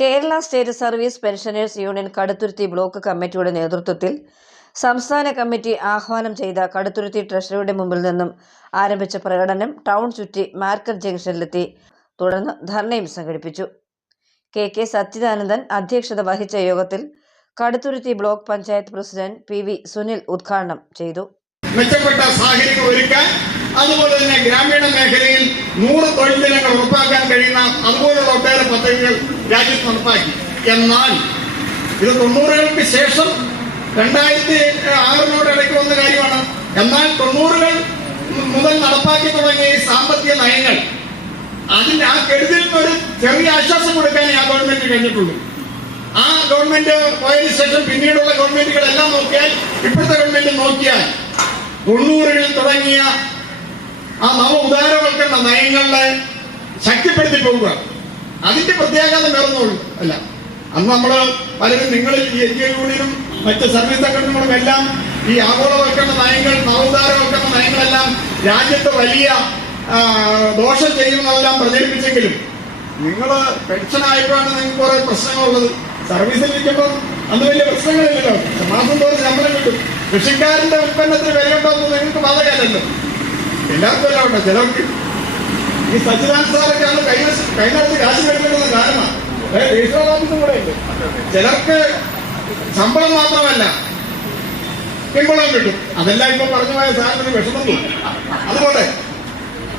Kerala state service pensioners union Kaduthuruthy block കമ്മിറ്റിയുടെ നേതൃത്വത്തിൽ സംസ്ഥാന കമ്മിറ്റി ആഹ്വാനം ചെയ്ത കടുത്തുരുത്തി ട്രഷറിയുടെ മുമ്പിൽ നിന്നും ആരംഭിച്ച പ്രകടനം ടൗൺ ചുറ്റി മാർക്കറ്റ് ജംഗ്ഷനിലെത്തി. തുടർന്ന് ധർണയും സംഘടിപ്പിച്ചു. കെ സച്ചിദാനന്ദൻ അധ്യക്ഷത വഹിച്ച യോഗത്തിൽ Kaduthuruthy block panchayat president P Sunil ഉദ്ഘാടനം ചെയ്തു. മെച്ചപ്പെട്ട സാഹചര്യങ്ങൾ ഒരുക്കാൻ, അതുപോലെ തന്നെ ഗ്രാമീണ മേഖലയിൽ 100 തൊഴിൽ ദിനങ്ങൾ ഉറപ്പാക്കാൻ കഴിയുന്ന അതുപോലുള്ള ഒട്ടേറെ പദ്ധതികൾ രാജ്യത്ത് നടപ്പാക്കി. എന്നാൽ ഇത് 90-കൾക്ക് ശേഷം 2006 ഇടയ്ക്ക് വന്ന കാര്യമാണ്. എന്നാൽ 90-കൾ മുതൽ നടപ്പാക്കി തുടങ്ങിയ ഈ സാമ്പത്തിക നയങ്ങൾ അതിന്റെ ആ കെടുതിൽ ഒരു ചെറിയ ആശ്വാസം കൊടുക്കാനേ ആ ഗവൺമെന്റ് കഴിഞ്ഞിട്ടുള്ളൂ. ആ ഗവൺമെന്റ് പോയതിനു ശേഷം പിന്നീടുള്ള ഗവൺമെന്റുകളെല്ലാം നോക്കിയാൽ, ഇപ്പോഴത്തെ ഗവൺമെന്റ് നോക്കിയാൽ 90-കളിൽ തുടങ്ങിയ ആ നവ ഉദാരവൽക്കരണ നയങ്ങളെ ശക്തിപ്പെടുത്തി പോവുക. അതിന്റെ പ്രത്യാഘാതം വേറൊന്നും അല്ല. അന്ന് നമ്മള് പലരും നിങ്ങളിൽ യൂണിയനും മറ്റ് സർവീസ് സംഘടനകളും എല്ലാം ഈ ആഗോളവൽക്കരണ നയങ്ങൾ, നവോദാരവൽക്കരണ നയങ്ങളെല്ലാം രാജ്യത്ത് വലിയ ദോഷം ചെയ്യുന്നതെല്ലാം പ്രചരിപ്പിച്ചെങ്കിലും നിങ്ങള് പെൻഷനായപ്പോഴാണ് നിങ്ങൾക്ക് കുറെ പ്രശ്നങ്ങളുള്ളത്. സർവീസിലിരിക്കുമ്പോൾ അന്ന് വലിയ പ്രശ്നങ്ങളില്ലല്ലോ. മാസം തോറും ശമ്പളം കിട്ടും. കൃഷിക്കാരന്റെ ഉൽപ്പന്നത്തിന് വിലയുണ്ടോന്ന് നിങ്ങൾക്ക് ബാധകമല്ലല്ലോ. എല്ലാവർക്കും എല്ലാം ഉണ്ടോ? ചിലർക്ക് ഈ സച്ചിദാനന്ദ സാറൊക്കെയാണ് കൈനടത്ത് കാശ് കഴിക്കേണ്ടത്. കാരണം രജിസ്ട്രാർ ഓഫീസും കൂടെ ഉണ്ട്. ചിലർക്ക് ശമ്പളം മാത്രമല്ല പിമ്പളം കിട്ടും. അതെല്ലാം ഇപ്പൊ പറഞ്ഞു പോയ സാറിന് വിഷമം തോന്നും.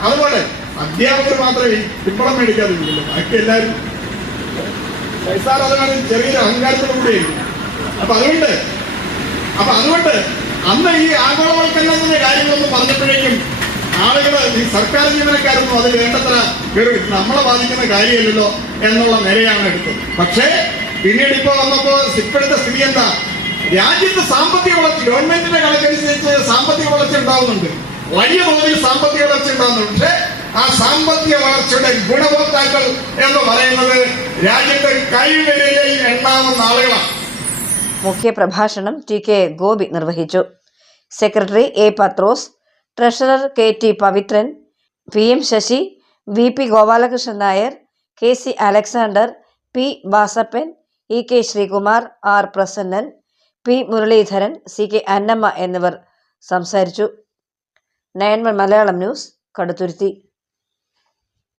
അതുപോലെ അധ്യാപകർ മാത്രമേ പിമ്പളം മേടിക്കാതിരിക്കുള്ളൂ. ബാക്കി എല്ലാവരും സാർ അതാണ് ചെറിയൊരു അഹങ്കാരത്തോടു കൂടിയായിരിക്കും. അപ്പൊ അതുകൊണ്ട് അന്ന് ഈ ആഗോളവൽക്കരണത്തിന്റെ കാര്യങ്ങളൊന്നും പറഞ്ഞപ്പോഴേക്കും ആളുകൾ, ഈ സർക്കാർ ജീവനക്കാരൊന്നും അത് വേണ്ടത്ര നമ്മളെ ബാധിക്കുന്ന കാര്യമല്ലല്ലോ എന്നുള്ള നിലയാണ് എടുത്തത്. പക്ഷേ പിന്നീട് ഇപ്പൊ വന്നപ്പോ ഇപ്പോഴത്തെ സ്ഥിതി എന്താ? രാജ്യത്ത് സാമ്പത്തിക വളർച്ച, ഗവൺമെന്റിന്റെ കണക്കനുസരിച്ച് സാമ്പത്തിക വളർച്ച ഉണ്ടാവുന്നുണ്ട്, വലിയ തോതിൽ സാമ്പത്തിക വളർച്ച ഉണ്ടാകുന്നുണ്ട്. പക്ഷെ ആ സാമ്പത്തിക വളർച്ചയുടെ ഗുണഭോക്താക്കൾ എന്ന് പറയുന്നത് രാജ്യത്തെ കൈവിരലിൽ എണ്ണാവുന്ന ആളുകളാണ്. മുഖ്യ പ്രഭാഷണം ടി.കെ. ഗോപി നിർവഹിച്ചു. Secretary A. Pathrose, treasurer K T. Pavithran, P M. Sasi, V P. Gopalakrishnan Nair, K C. Alexander, P. Vasappan, E K. Sreekumar, R. Prasannan, P. Muraleedharan, C K. Annamma എന്നിവർ സംസാരിച്ചു. 9 മലയാളം ന്യൂസ്, കടുത്തുരുത്തി.